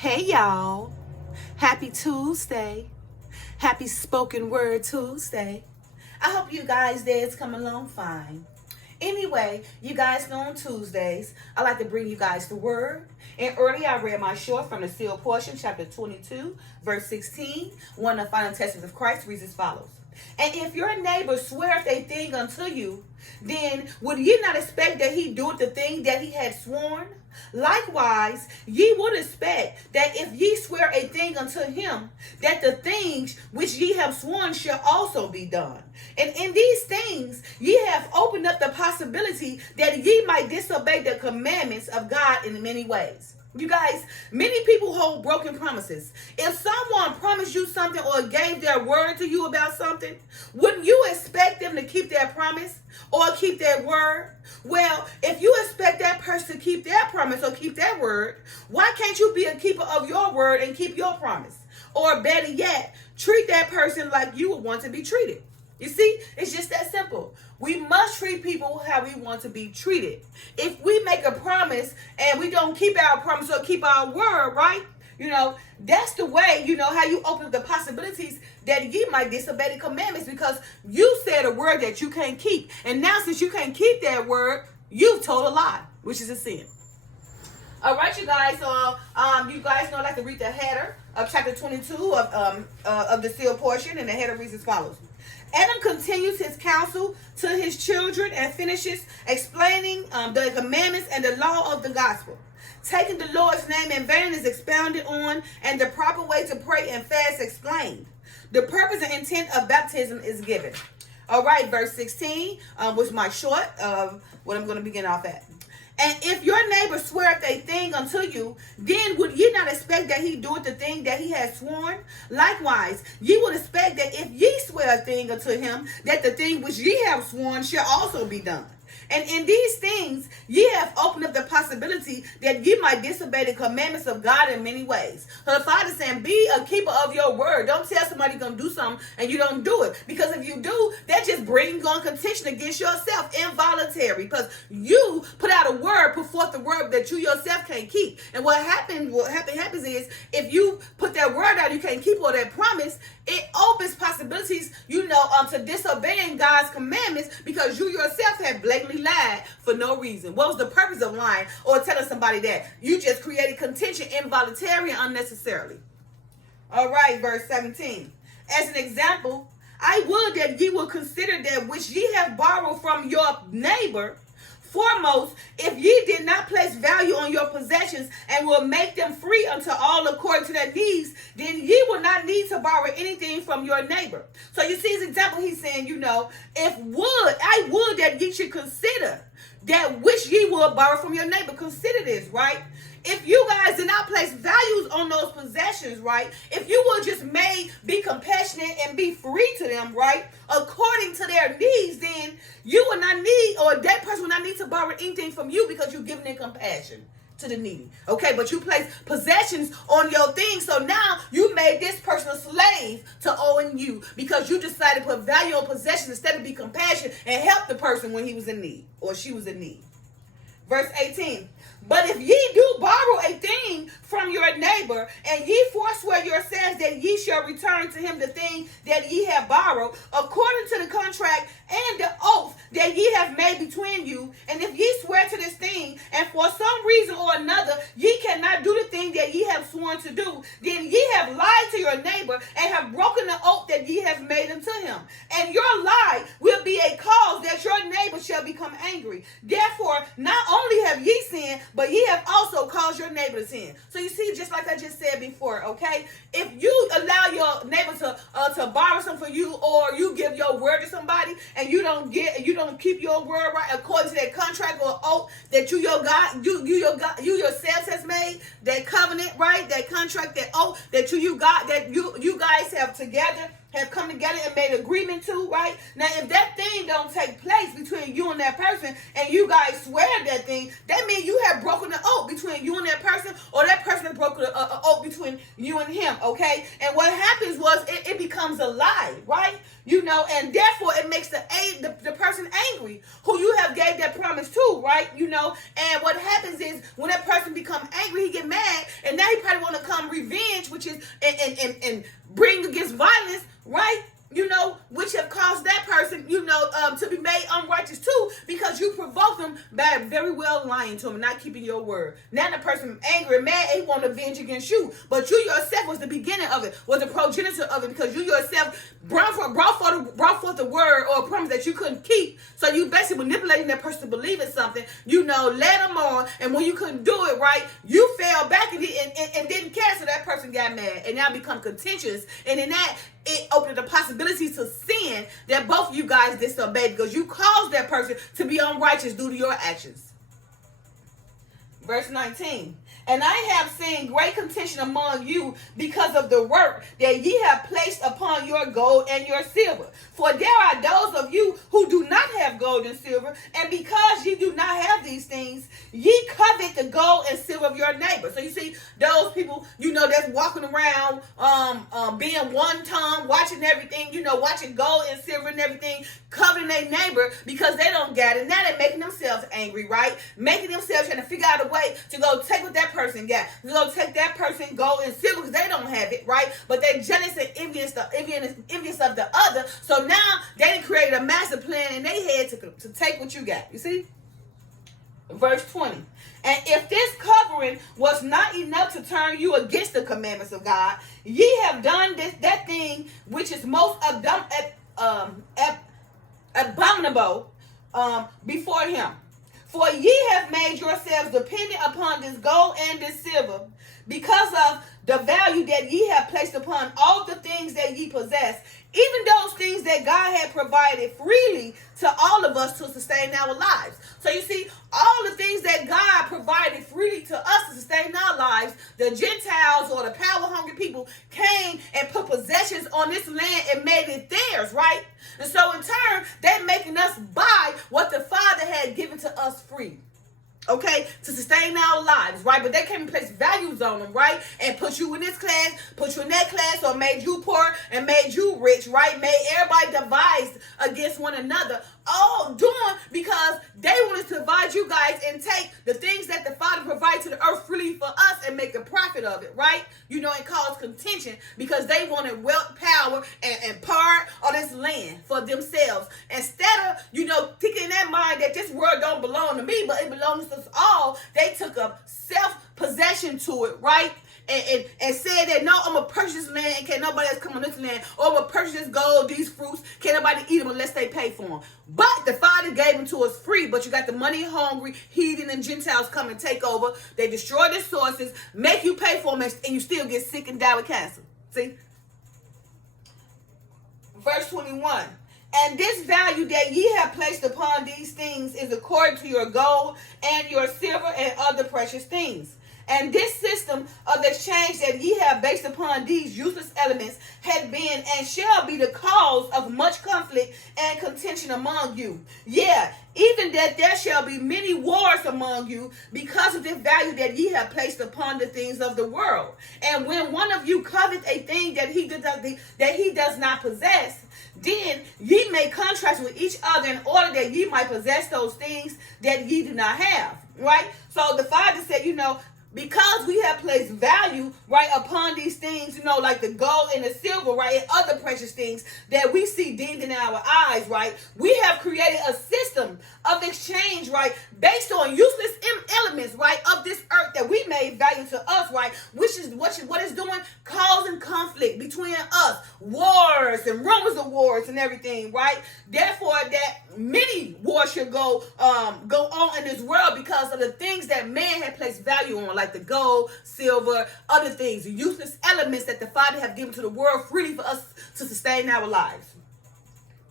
Hey y'all, happy Tuesday, happy spoken word Tuesday. I hope you guys days come along fine. Anyway, you guys know on Tuesdays, I like to bring you guys the word. And earlier I read my short from the sealed portion, chapter 22, verse 16. One of the final testaments of Christ reads as follows. And if your neighbor sweareth a thing unto you, then would ye not expect that he doeth the thing that he had sworn? Likewise, ye would expect that if ye swear a thing unto him, that the things which ye have sworn shall also be done. And in these things ye have opened up the possibility that ye might disobey the commandments of God in many ways. You guys, many people hold broken promises. If someone promised you something or gave their word to you about something, wouldn't you expect them to keep their promise or keep their word? Well, if you expect that person to keep their promise or keep their word, why can't you be a keeper of your word and keep your promise? Or better yet, treat that person like you would want to be treated. You see, it's just that simple. We must treat people how we want to be treated. If we make a promise and we don't keep our promise or keep our word, right? That's the way, how you open up the possibilities that ye might disobey the commandments because you said a word that you can't keep. And now since you can't keep that word, you've told a lie, which is a sin. All right, you guys. You guys know I like to read the header of chapter 22 of the sealed portion, and the header reads as follows. Adam continues his counsel to his children and finishes explaining the commandments and the law of the gospel. Taking the Lord's name in vain is expounded on, and the proper way to pray and fast explained. The purpose and intent of baptism is given. All right, verse 16 was my short of what I'm going to begin off at. And if your neighbor sweareth a thing unto you, then would ye not expect that he doeth the thing that he has sworn? Likewise, ye would expect that if ye swear a thing unto him, that the thing which ye have sworn shall also be done. And in these things, ye have opened up the possibility that ye might disobey the commandments of God in many ways. So the Father is saying, be a keeper of your word. Don't tell somebody you're going to do something and you don't do it. Because if you do, that just brings on contention against yourself, involuntary. Because you put out a word, put forth the word that you yourself can't keep. And what happens is, if you put that word out, you can't keep all that promise, it opens possibilities, to disobeying God's commandments because you yourself have blatantly lied for no reason. What was the purpose of lying or telling somebody that? You just created contention involuntarily and unnecessarily. All right, verse 17. As an example, I would that ye would consider that which ye have borrowed from your neighbor. Foremost, if ye did not place value on your possessions and will make them free unto all according to their needs, then ye will not need to borrow anything from your neighbor. So you see his example, he's saying, I would that ye should consider that which ye will borrow from your neighbor. Consider this, right? If you guys did not place values on those possessions, right? If you would just be compassionate and be free to them, right? According to their needs, then you would not need, or that person would not need to borrow anything from you because you're giving them compassion to the needy. Okay, but you place possessions on your things. So now you made this person a slave to owing you because you decided to put value on possessions instead of be compassionate and help the person when he was in need or she was in need. Verse 18. But if ye do borrow a thing from your neighbor, and ye forswear yourselves that ye shall return to him the thing that ye have borrowed, according to the contract and the oath that ye have made between you, and if ye swear to this thing, and for some reason or another ye cannot do the thing that ye have sworn to do, then ye have lied to your neighbor, and have broken the oath that ye have made unto him. And your lie will be a cause that your neighbor shall become angry. Therefore, not only have ye sinned, but ye have also caused your neighbor to sin. So you see, just like I just said before, okay? If you allow your neighbor to borrow something for you, or you give your word to somebody and you don't keep your word right according to that contract or oath that you yourselves has made, that covenant, right? That contract, that oath that you guys have come together and made agreement to, right? Now, if that thing don't take place between you and that person, and you guys swear that thing, that means you have broken the oath between you and that person, or that person has broken an oath between you and him, okay? And what happens was it becomes a lie, right? And therefore it makes the person angry who you have gave that promise to, right? And what happens is when that person becomes angry, he get mad, and now he probably want to come which is and bring against violence, right? Which have caused that person, to be made unrighteous too, because you provoke them by very well lying to them and not keeping your word. Now the person angry and mad, he want to avenge against you, but you yourself was the beginning of it, was the progenitor of it, because you yourself brought forth the word or a promise that you couldn't keep. So you basically manipulating that person to believe in something, led them on, and when you couldn't do it right, you fell back and didn't care, so that person got mad and now become contentious, and in that it opened the possibility to sin that both of you guys disobeyed, because you caused that person to be unrighteous due to your actions. Verse 19. And I have seen great contention among you because of the work that ye have placed upon your gold and your silver. For there are those of you who do not have gold and silver, and because ye do not have these things, ye covet the gold and silver of your neighbor. So you see those people, that's walking around being one tongue, watching everything, watching gold and silver and everything, coveting their neighbor because they don't get it. Now they're making themselves angry, right? Making themselves trying to figure out a way to go take what that person got. To go take that person gold and silver because they don't have it, right? But they're jealous and envious of the other. So now they done created a master plan in their head to take what you got. You see? Verse 20. And if this covering was not enough to turn you against the commandments of God, ye have done that thing which is most abominable before him. For ye have made yourselves dependent upon this gold and this silver, because of the value that ye have placed upon all the things that ye possess, even those things that God had provided freely to all of us to sustain our lives. So you see, all the things that God provided freely to us to sustain our lives, the Gentiles or the power-hungry people came and put possessions on this land and made it theirs, right? And so in turn, they're making us buy what the Father had given to us free. Okay, to sustain our lives, right? But they came and placed values on them, right? And put you in this class, put you in that class, or made you poor and made you rich, right? Made everybody devised against one another. All doing because they wanted to divide you guys and take the things that the Father provided to the earth freely for us and make a profit of it, right? And cause contention because they wanted wealth, power, and part of this land for themselves. Instead of, thinking in their mind that this world don't belong to me, but it belongs to us all, they took a self-possession to it, right? And said that, no, I'm going to purchase this land and can't nobody else come on this land. Or I'm going to purchase this gold, these fruits. Can't nobody eat them unless they pay for them. But the Father gave them to us free. But you got the money-hungry heathen and Gentiles come and take over. They destroy the sources, make you pay for them, and you still get sick and die with cancer. See? Verse 21. And this value that ye have placed upon these things is according to your gold and your silver and other precious things. And this system of exchange that ye have based upon these useless elements had been and shall be the cause of much conflict and contention among you. Yeah, even that there shall be many wars among you because of this value that ye have placed upon the things of the world. And when one of you covets a thing that he does not possess, then ye make contracts with each other in order that ye might possess those things that ye do not have. Right? So the Father said, because we have placed value, right, upon these things, like the gold and the silver, right, and other precious things that we see deemed in our eyes, right, we have created a system of exchange, right, based on useless elements, right, of this earth that we made value to us, right, which is what it's doing, causing conflict between us, wars and rumors of wars and everything, right. Therefore, that many wars should go on in this world because of the things that man had placed value on, like the gold, silver, other things, useless elements that the Father have given to the world freely for us to sustain our lives.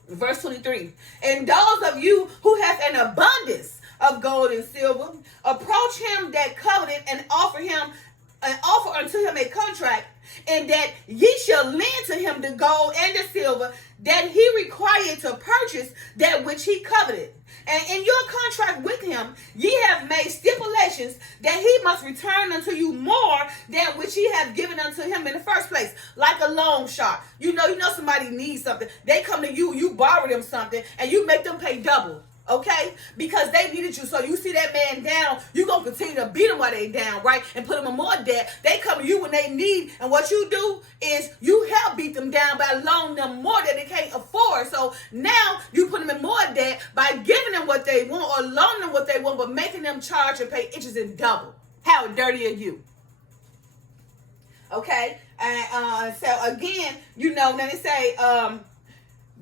Verse 23. And those of you who have an abundance of gold and silver, approach him that coveted and offer unto him a contract, and that ye shall lend to him the gold and the silver that he required to purchase that which he coveted. And in your contract with him, ye have made stipulations that he must return unto you more than which ye have given unto him in the first place. Like a loan shark. You know somebody needs something. They come to you, you borrow them something, and you make them pay double. Okay? Because they needed you. So you see that man down, you're going to continue to beat them while they down, right? And put them in more debt. They come to you when they need. And what you do is you help beat them down by loaning them more that they can't afford. So now you put them in more debt by giving them what they want or loaning them what they want, but making them charge and pay interest in double. How dirty are you? Okay? And so again, then they say,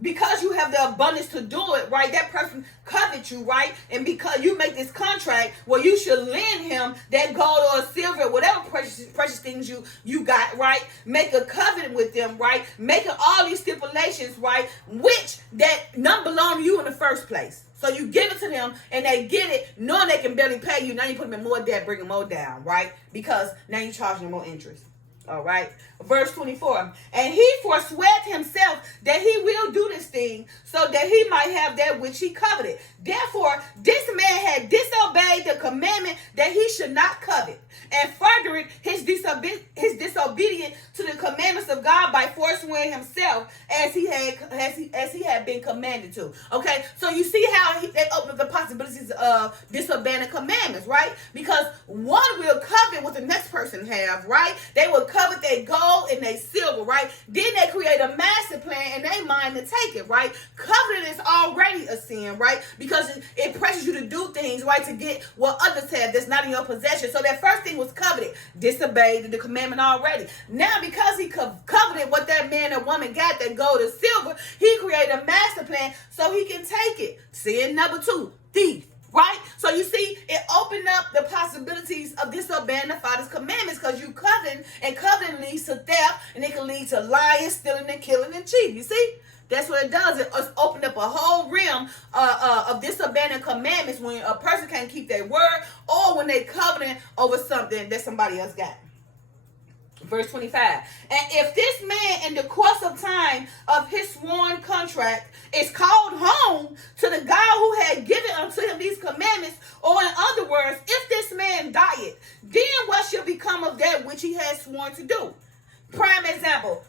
because you have the abundance to do it, right? That person covets you, right? And because you make this contract where you should lend him that gold or silver, whatever precious things you got, right? Make a covenant with them, right? Making all these stipulations, right? Which that none belong to you in the first place. So you give it to them and they get it knowing they can barely pay you. Now you put them in more debt, bring them more down, right? Because now you're charging them more interest. All right. Verse 24. And he forswear himself that he will do this thing so that he might have that which he coveted. Therefore, this man had disobeyed the commandment that he should not covet, and furthered his disobedience to the commandments of God by forswearing himself as he had been commanded to. Okay, so you see how they open up the possibilities of disobeying the commandments, right? Because one will covet what the next person have, right? They will covet their gold and their silver, right? Then they create a master plan in their mind to take it, right? Coveting is already a sin, right? Because it pressures you to do things, right, to get what others have that's not in your possession. So that first thing was coveted, disobeyed the commandment already. Now, because he coveted what that man or woman got, that gold or silver, he created a master plan so he can take it. Sin number 2, thief. Right? So you see, it opened up the possibilities of disobeying the Father's commandments because you coveting, and coveting leads to theft, and it can lead to lying, stealing, and killing, and cheating. You see? That's what it does. It's opened up a whole realm of disobeying commandments when a person can't keep their word or when they coveting over something that somebody else got. Verse 25. And if this man in the course of time of his sworn contract is called home to the God who had given unto him these commandments, or in other words, if this man dieth, then what shall become of that which he has sworn to do? Prime example,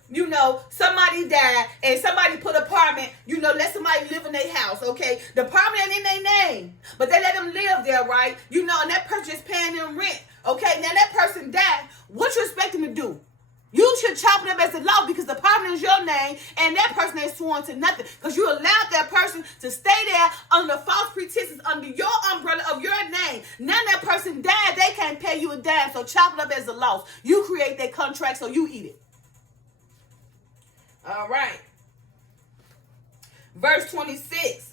somebody died and somebody put apartment, let somebody live in their house, okay? The apartment ain't in their name, but they let them live there, right? And that person is paying them rent, okay? Now that person died, what you expect them to do? You should chop it up as a law because the apartment is your name and that person ain't sworn to nothing because you allowed that person to stay there under the false pretenses under your umbrella of your name. Now that person died, they can't pay you a dime, so chop it up as a loss. You create that contract, so you eat it. All right. Verse 26.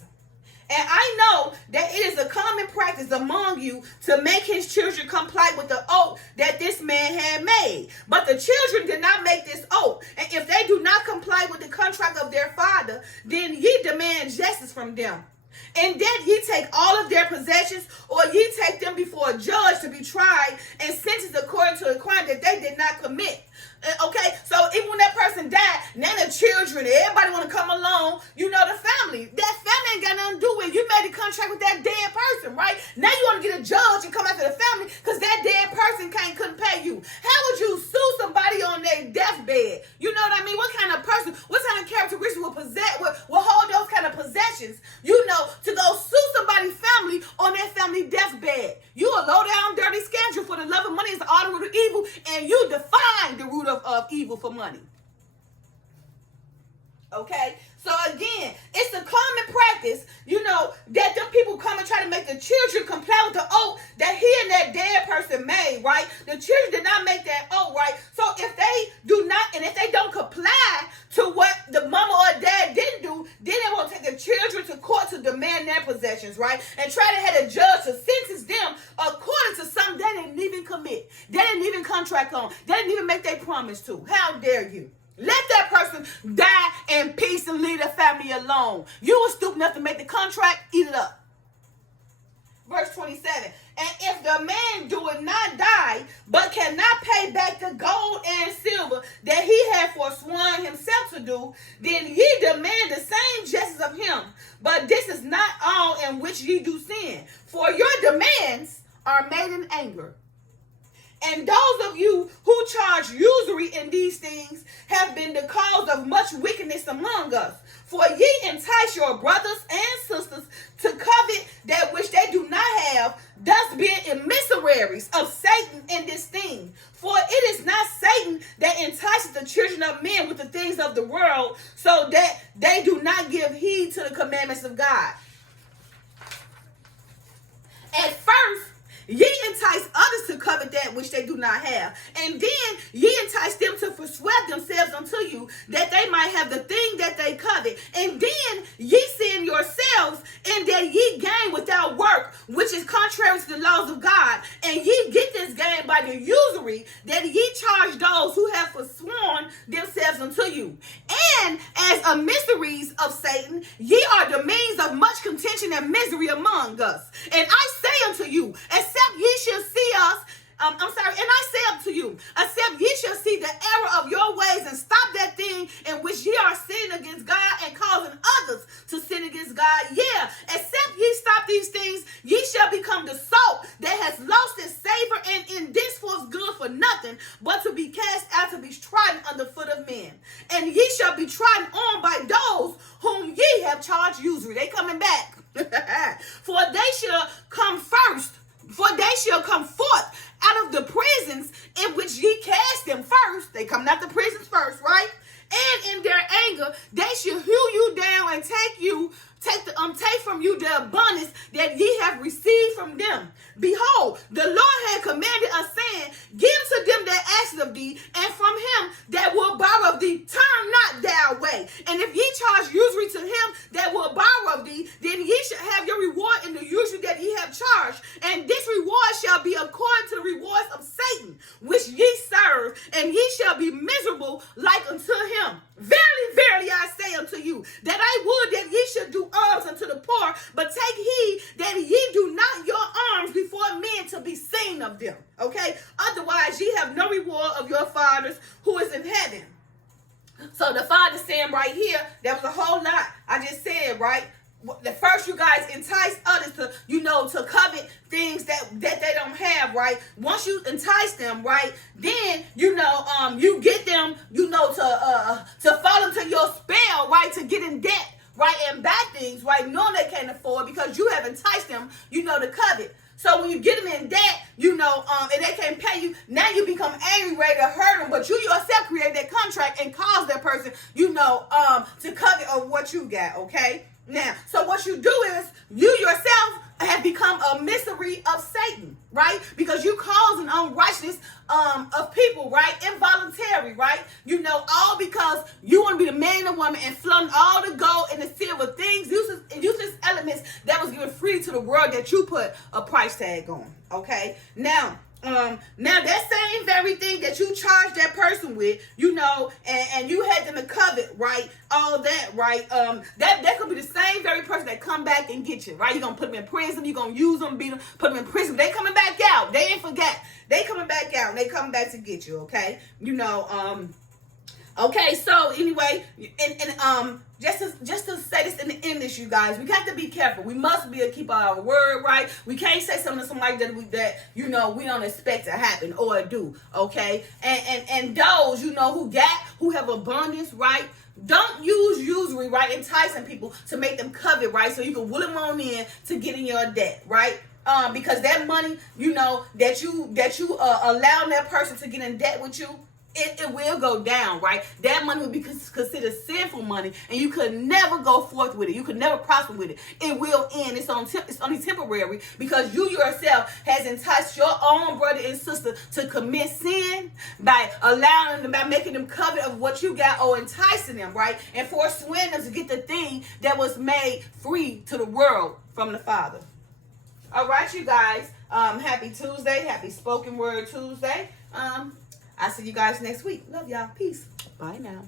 And I know that it is a common practice among you to make his children comply with the oath that this man had made. But the children did not make this oath. And if they do not comply with the contract of their father, then ye demand justice from them. And then ye take all of their possessions, or ye take them before a judge to be tried and sentenced according to a crime that they did not commit. Okay, so even when that person died, now the children, everybody want to come along, the family. That family ain't got nothing to do with it. You made a contract with that dead person, right? Now you want to get a judge and come after the family because that dead person couldn't pay you. How would you sue somebody on their deathbed? You know what I mean? What kind of person, what kind of characteristics will hold those kind of possessions, to go sue somebody's family on their family deathbed? You a low down, dirty scoundrel. For the love of money is all the root of evil, and you define the root of evil for money. Okay, so again, it's a common practice, that them people come and try to make the children comply with the oath that he and that dead person made, right? The children did not make that oath, right? So if they do not, and if they don't comply to what the mama or dad didn't do, then they will take the children to court to demand their possessions, right? And try to have a judge to sentence them according to something they didn't even commit. They didn't even contract on. They didn't even make their promise to. How dare you? Let that person die in peace and leave the family alone. You were stupid enough to make the contract, eat it up. Verse 27. And if the man doeth not die, but cannot pay back the gold and silver that he had forsworn himself to do, then ye demand the same justice of him. But this is not all in which ye do sin. For your demands are made in anger. And those of you who charge usury in these things have been the cause of much wickedness among us. For ye entice your brothers and sisters to covet that which they do not have, thus being emissaries of Satan in this thing. For it is not Satan that entices the children of men with the things of the world, so that they do not give heed to the commandments of God. At first, ye entice others to covet that which they do not have, and then ye entice them to persuade themselves unto you that they might have the thing that they covet. And then ye sin yourselves in that ye gain without work, which is contrary to the laws of God. And ye get this gain by the usury that ye charge those who have forsworn themselves unto you. And as emissaries of Satan, ye are the means of much contention and misery among us. And I say unto you, except ye shall see us, and I say unto you, except ye shall see the error of your ways and stop that thing in which ye are sinning against God and causing others to sin against God. Yeah, except ye stop these things, ye shall become the salt that has lost its savor and in this forth good for nothing, but to be cast out to be trodden under foot of men. And ye shall be trodden on by those whom ye have charged usury. They coming back. For they shall come forth out of the prisons in which ye cast them first. They come out the prisons first, right? And in their anger, they shall hew you down and take from you the abundance that ye have received from them. Behold, the Lord had commanded us, saying, give to them that ask of thee, and from him that will borrow of thee, turn not thou away. And if ye charge usury to him that will borrow of thee, then ye shall have your reward in the usury that ye have charged. And this reward shall be according to the rewards of Satan, which ye serve, and ye shall be miserable like unto him. Verily, verily, I say unto you, that I would that ye should do alms unto the poor, but take heed that ye do not your alms before men to be seen of them. Okay? Otherwise, ye have no reward of your fathers who is in heaven. So the Father saying right here, there was a whole lot I just said, right? The first, you guys entice others to, to covet things that they don't have, right? Once you entice them, right, then, you get them, to fall into your spell, right, to get in debt, right, and buy things, right, knowing they can't afford because you have enticed them, to covet. So when you get them in debt, and they can't pay you, now you become angry, ready to hurt them, but you yourself create that contract and cause that person, to covet of what you got, okay? Now, so what you do is you yourself have become a emissary of Satan, right? Because you causing unrighteousness of people, right? Involuntary, right? All because you want to be the man and woman and flaunting all the gold and the silver things, useless elements that was given free to the world that you put a price tag on, okay? Now that same very thing that you charged that person with, and you had them to covet, right? All that, right? That could be the same very person that come back and get you, right? You're gonna put them in prison, you're gonna use them, beat them, put them in prison. They coming back out. They ain't forget. They coming back out and they come back to get you, okay? Okay, so anyway, and just to say this in the English, you guys, we have to be careful. We must keep our word, right? We can't say something to somebody that we don't expect to happen or do, okay? And those who have abundance, right? Don't use usury, right? Enticing people to make them covet, right? So you can will them on in to get in your debt, right? Because that money, that you allow that person to get in debt with you, it will go down, right? That money would be considered sinful money, and you could never go forth with it. You could never prosper with it. It will end. It's only temporary because you yourself has enticed your own brother and sister to commit sin by allowing them, by making them covet of what you got or enticing them, right? And forcing them to get the thing that was made free to the world from the Father. All right, you guys. Happy Tuesday. Happy Spoken Word Tuesday. I'll see you guys next week. Love y'all. Peace. Bye now.